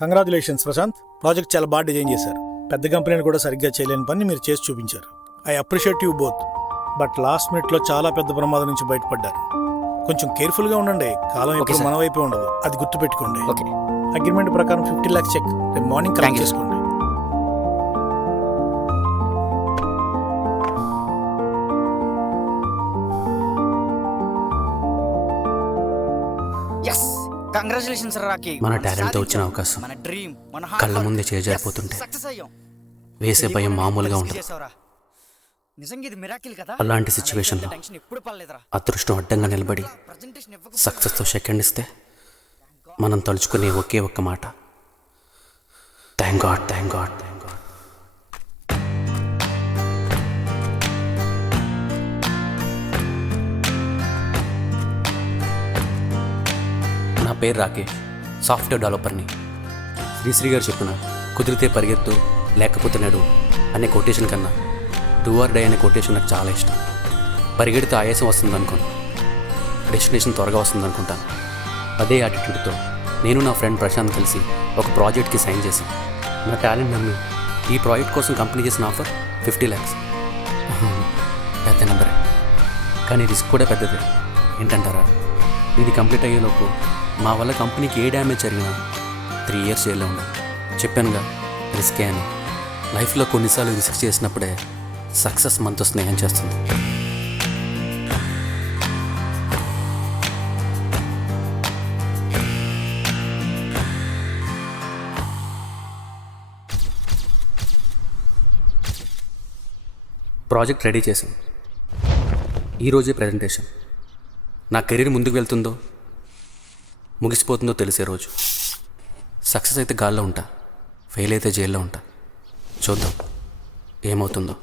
Congratulations Prashanth, project చాలా బాగా design చేశారు. పెద్ద కంపెనీలు కూడా సరిగ్గా చేయలేని పని మీరు చేసి చూపించారు. I appreciate you both. But last మినిట్లో చాలా పెద్ద ప్రమాదం నుంచి బయటపడ్డారు. కొంచెం కేర్ఫుల్గా ఉండండి. కాలం ఇప్పుడు మన వైపే ఉండదు, అది గుర్తుపెట్టుకోండి. అగ్రిమెంట్ ప్రకారం 50 lakhs చెక్ రేపు మార్నింగ్ కలెక్ట్ చేసుకోండి. Congratulations Rocky. మన టాలెంట్తో వచ్చిన అవకాశం కళ్ళ ముందే చేజారిపోతుంటే వేసే భయం మామూలుగా ఉంటుంది. అలాంటి సిచ్యువేషన్లో అదృష్టం అడ్డంగా నిలబడి సక్సెస్తో సెకండ్ ఇస్తే మనం తలుచుకునే ఒకే ఒక్క మాట, thank God, thank God, thank God. నా పేరు రాకేష్, సాఫ్ట్వేర్ డెవలపర్ని. శ్రీశ్రీ గారు చెప్పిన కుదిరితే పరిగెత్తు లేకపోతే నడు అనే కొటేషన్ కన్నా డూ ఆర్ డై అనే కొటేషన్ నాకు చాలా ఇష్టం. పరిగెడితే ఆయాసం వస్తుంది అనుకోను, డెస్టినేషన్ త్వరగా వస్తుంది అనుకుంటాను. అదే యాటిట్యూడ్తో నేను నా ఫ్రెండ్ ప్రశాంత్ కలిసి ఒక ప్రాజెక్ట్కి సైన్ చేశాను. నా టాలెంట్ నమ్మి ఈ ప్రాజెక్ట్ కోసం కంపెనీ చేసిన ఆఫర్ 50 lakhs. పెద్ద నెంబరే, కానీ రిస్క్ కూడా పెద్దదే. ఏంటంటారా, ఇది కంప్లీట్ అయ్యేలోపు మా వల్ల కంపెనీకి ఏ డ్యామేజ్ జరిగినా 3 years జైల్లో ఉండాలి. చెప్పానుగా రిస్కే అని. లైఫ్లో కొన్నిసార్లు రిస్క్ చేసినప్పుడే సక్సెస్ మనతో స్నేహం చేస్తుంది. ప్రాజెక్ట్ రెడీ చేశాం. ఈరోజే ప్రజెంటేషన్. నా కెరీర్ ముందుకు వెళ్తుందో ముగిసిపోతుందో తెలిసే రోజు. సక్సెస్ అయితే గాల్లో ఉంటా, ఫెయిల్ అయితే జైల్లో ఉంటా. చూద్దాం ఏమవుతుందో.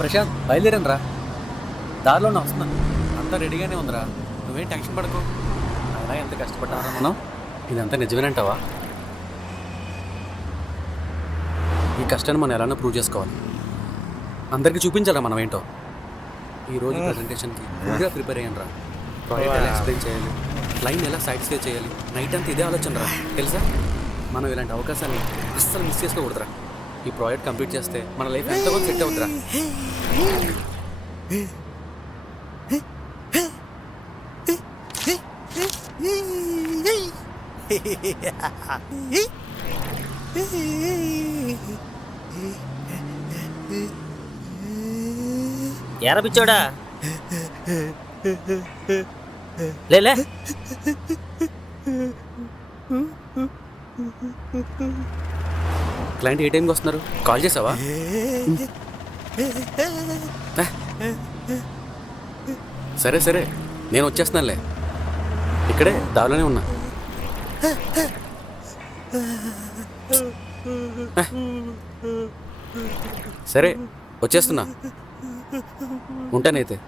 ప్రశాంత్, బయలుదేరాను రా. దారిలోనే వస్తున్నాను, అంతా రెడీగానే ఉందిరా. నువ్వేం టెన్షన్ పడకు. అయినా ఎంత కష్టపడ్డారా మనం. ఇదంతా నిజమేనంటావా? ఈ కష్టాన్ని మనం ఎలానో ప్రూవ్ చేసుకోవాలి. అందరికీ చూపించాలా మనం ఏంటో. ఈరోజు ప్రజెంటేషన్కి ఫుల్గా ప్రిపేర్ అయ్యాను రా. ప్రాజెక్ట్ ఎలా ఎక్స్ప్లెయిన్ చేయాలి, క్లైంట్ ఎలా సాటిస్ఫై చేయాలి, నైట్ అంతా ఇదే ఆలోచన రా. తెలుసా, మనం ఇలాంటి అవకాశాన్ని అస్సలు మిస్ చేసుకోకూడదురా. ఈ ప్రాజెక్ట్ కంప్లీట్ చేస్తే మన లైఫ్ ఎంతగా సెట్ అవుతుందిరా. ఎరా పిచ్చోడా, లేలే. క్లయింట్ ఏ టైంకి వస్తున్నారు? కాల్ చేసావా? సరే సరే, నేను వచ్చేస్తున్నానులే. ఇక్కడే దారిలోనే ఉన్నా. సరే వచ్చేస్తున్నా, ఉంటానైతే.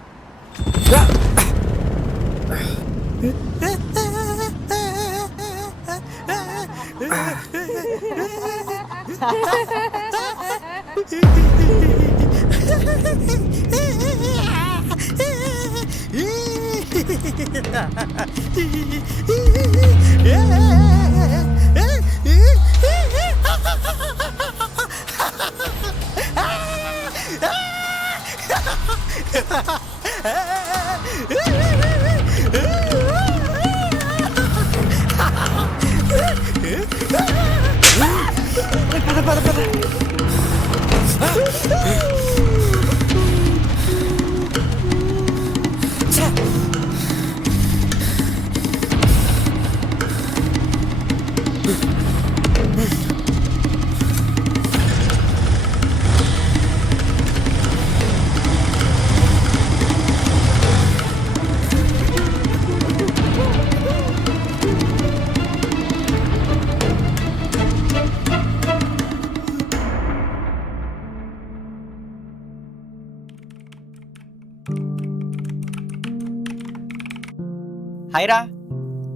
హైరా,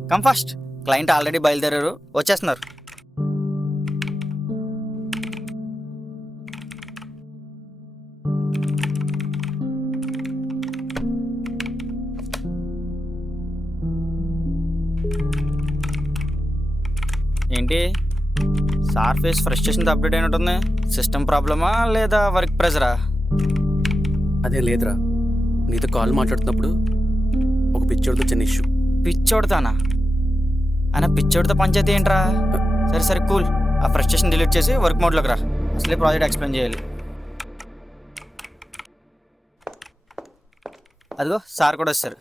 కమ్ ఫస్ట్. క్లయింట్ ఆల్రెడీ బయలుదేరారు, వచ్చేస్తున్నారు. ఏంటి సార్ ఫేస్ ఫ్రస్ట్రేషన్తో అప్డేట్ అయినట్టుంది. సిస్టమ్ ప్రాబ్లమా లేదా వర్క్ ప్రెజరా? అదే లేదురా, నీతో కాల్ మాట్లాడుతున్నప్పుడు ఒక పిక్చర్తో చిన్న ఇష్యూ. పిచ్చోడతానా? ఆయన పిచ్చోడితో పంచాయతీ ఏంట్రా? సరే సరే కూల్. ఆ ఫ్రస్ట్రేషన్ డిలీట్ చేసి వర్క్ మోడ్లోకి రా. అసలే ప్రాజెక్ట్ ఎక్స్ప్లెయిన్ చేయాలి. అదిగో సార్ కూడా వస్తారు.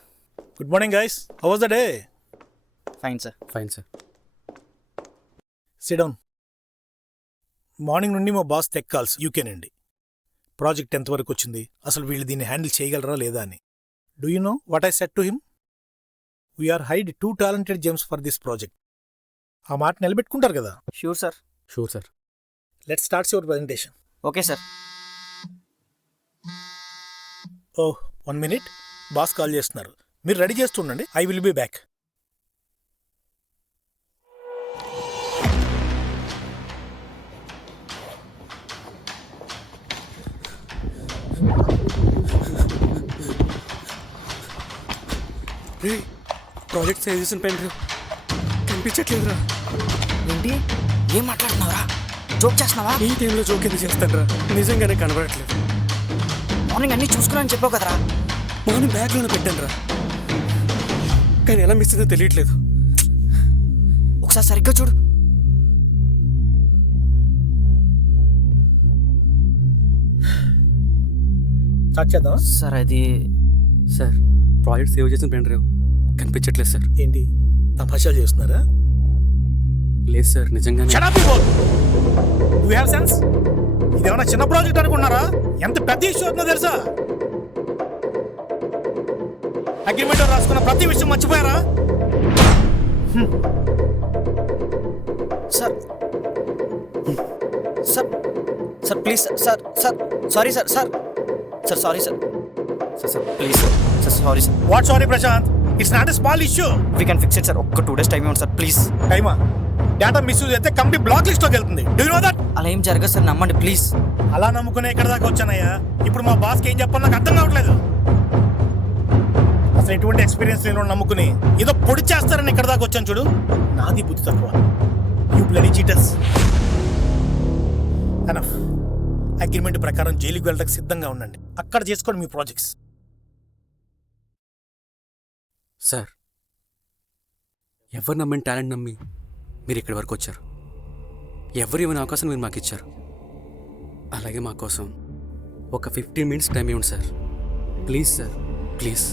Good morning guys, how was the day? Fine sir. Fine sir. Sit down. Morning నుండి మా బాస్ టెక్ కాల్స్ యూకే నుండి. ప్రాజెక్ట్ ఎంతవరకు వచ్చింది, అసలు వీళ్ళు దీన్ని హ్యాండిల్ చేయగలరా లేదా అని. Do you know what I said to him? We are hired 2 talented gems for this project. ఆ మాట నిలబెట్టుకుంటారు కదా? Sure sir. Sure sir. Let's starts your presentation. Okay sir. Oh 1 minute, boss call చేస్తున్నారు. మీరు రెడీ చేస్తుండండి, I will be back. Project save చేసిన pen drive కనిపించట్లేదురా. ఏంటి ఏం మాట్లాడుతున్నావురా? జోక్ చేస్తున్నావా? ఈ టైంలో జోక్ ఎందుకు చేస్తాను రా, నిజంగానే కనబడట్లేదు. మార్నింగ్ అన్నీ చూసుకున్నాను చెప్పావు కదరా. మార్నింగ్ బ్యాగ్లోనే పెట్టాను రా, కానీ ఎలా మిస్ అయిందో తెలియట్లేదు. ఒకసారి సరిగ్గా చూడు. స్టార్ట్ చేద్దాం. సార్ అది సార్, ప్రాజెక్ట్ సేవ్ చేసిన పెన్ డ్రైవ్ కనిపించట్లేదు సార్. ఏంటి తమాషాలు చేస్తున్నారా? లేదు సార్, నిజంగానే. Shut up, you both. Do you have sense? ఇదేమన్నా చిన్న ప్రాజెక్ట్ అనుకున్నారా? ఎంత పెద్ద ఇష్యూ అవుతుందో తెలుసా? అగ్రిమెంట్ రాసుకున్న ప్రతి విషయం మర్చిపోయారా? Sir sir sir please sir sir sorry sir sir sir sorry sir sir sir please sir sir sorry sir. What sorry Prashant, it's not a small issue. We can fix it sir. ఒక్క 2 days time ఇవ్వండి sir please. టైమా? Data misuse అయితే company blacklist లోకి వెళ్తుంది. Do you know that? అలా ఏం జరగదు sir, నమ్మండి ప్లీజ్. అలా నమ్ముకునే ఇక్కడ దాకా వచ్చానయ్యా. ఇప్పుడు మా బాస్కి ఏం చెప్పాలో నాకు అర్థం కావట్లేదు. అసలు ఎటువంటి ఎక్స్పీరియన్స్ లేని నమ్ముకుని ఏదో పొడి చేస్తారని ఇక్కడ దాకా వచ్చాను చూడు. నాది బుద్ధి తక్కువ. You bloody cheaters. Enough. Agreement ప్రకారం జైలుకి వెళ్ళడానికి సిద్ధంగా ఉండండి. అక్కడ చేసుకోండి మీ ప్రాజెక్ట్స్. సార్, ఎవరు నమ్మని టాలెంట్ నమ్మి మీరు ఇక్కడి వరకు వచ్చారు. ఎవరు ఇవ్వని అవకాశం మీరు మాకు ఇచ్చారు. అలాగే మా కోసం ఒక 15 minutes టైం ఇవ్వండి సార్. Please sir, please.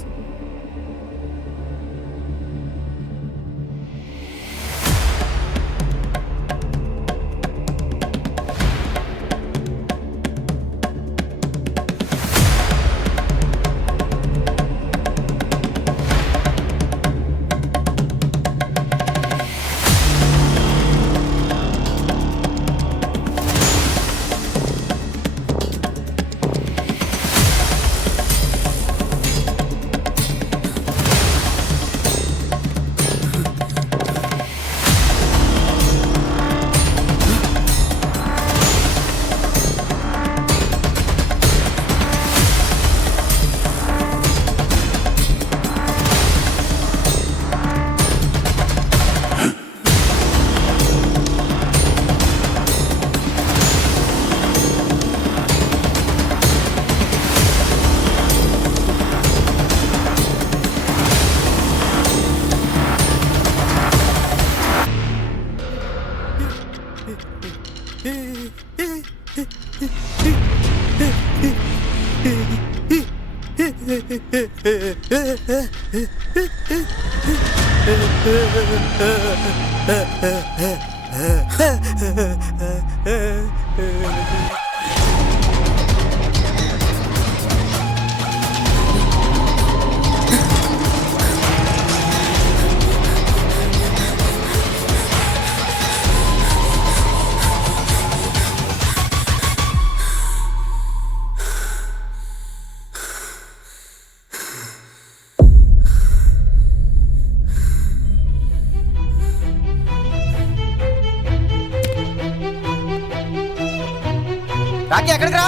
రాకి ఎక్కడికి రా?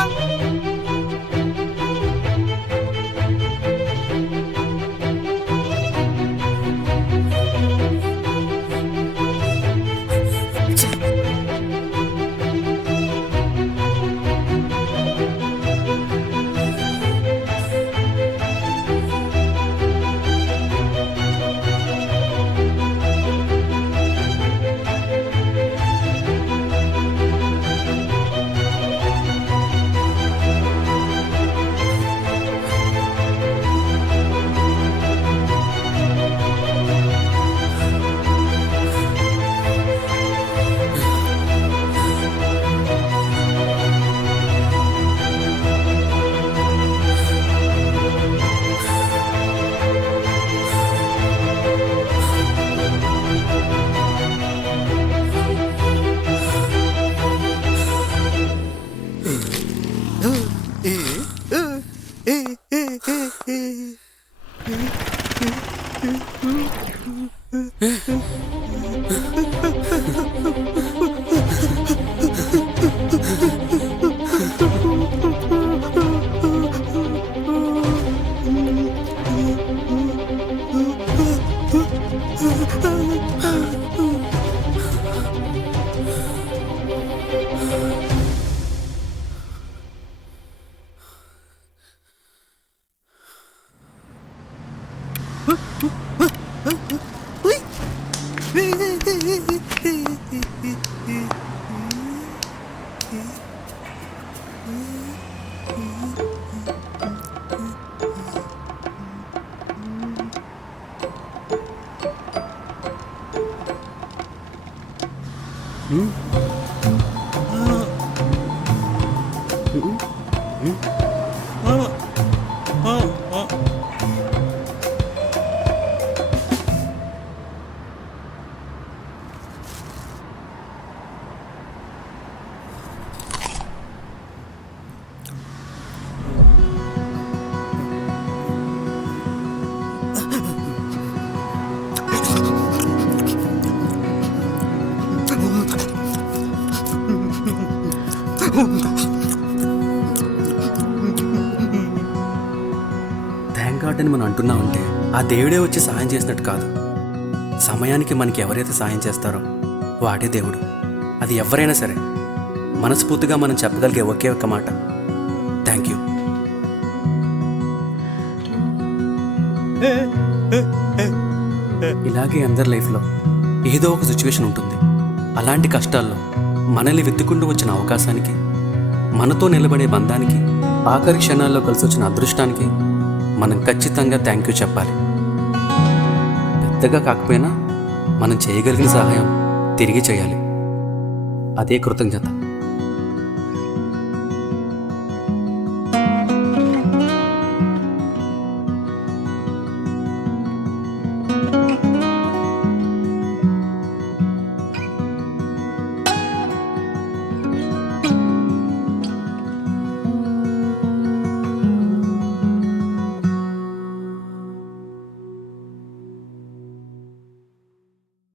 థ్యాంక్ గాడ్ అని మనం అంటున్నామంటే ఆ దేవుడే వచ్చి సాయం చేసినట్టు కాదు. సమయానికి మనకి ఎవరైతే సాయం చేస్తారో వాడే దేవుడు. అది ఎవరైనా సరే మనస్ఫూర్తిగా మనం చెప్పగలిగే ఒకే ఒక్క మాట థ్యాంక్ యూ. ఇలాగే అందరి లైఫ్లో ఏదో ఒక సిచ్యువేషన్ ఉంటుంది. అలాంటి కష్టాల్లో మనల్ని వెతుక్కుంటూ వచ్చిన అవకాశానికి, మనతో నిలబడే బంధానికి, ఆఖరి క్షణాల్లో కలిసి వచ్చిన అదృష్టానికి మనం ఖచ్చితంగా థ్యాంక్ యూ చెప్పాలి. పెద్దగా కాకపోయినా మనం చేయగలిగిన సహాయం తిరిగి చేయాలి. అదే కృతజ్ఞత.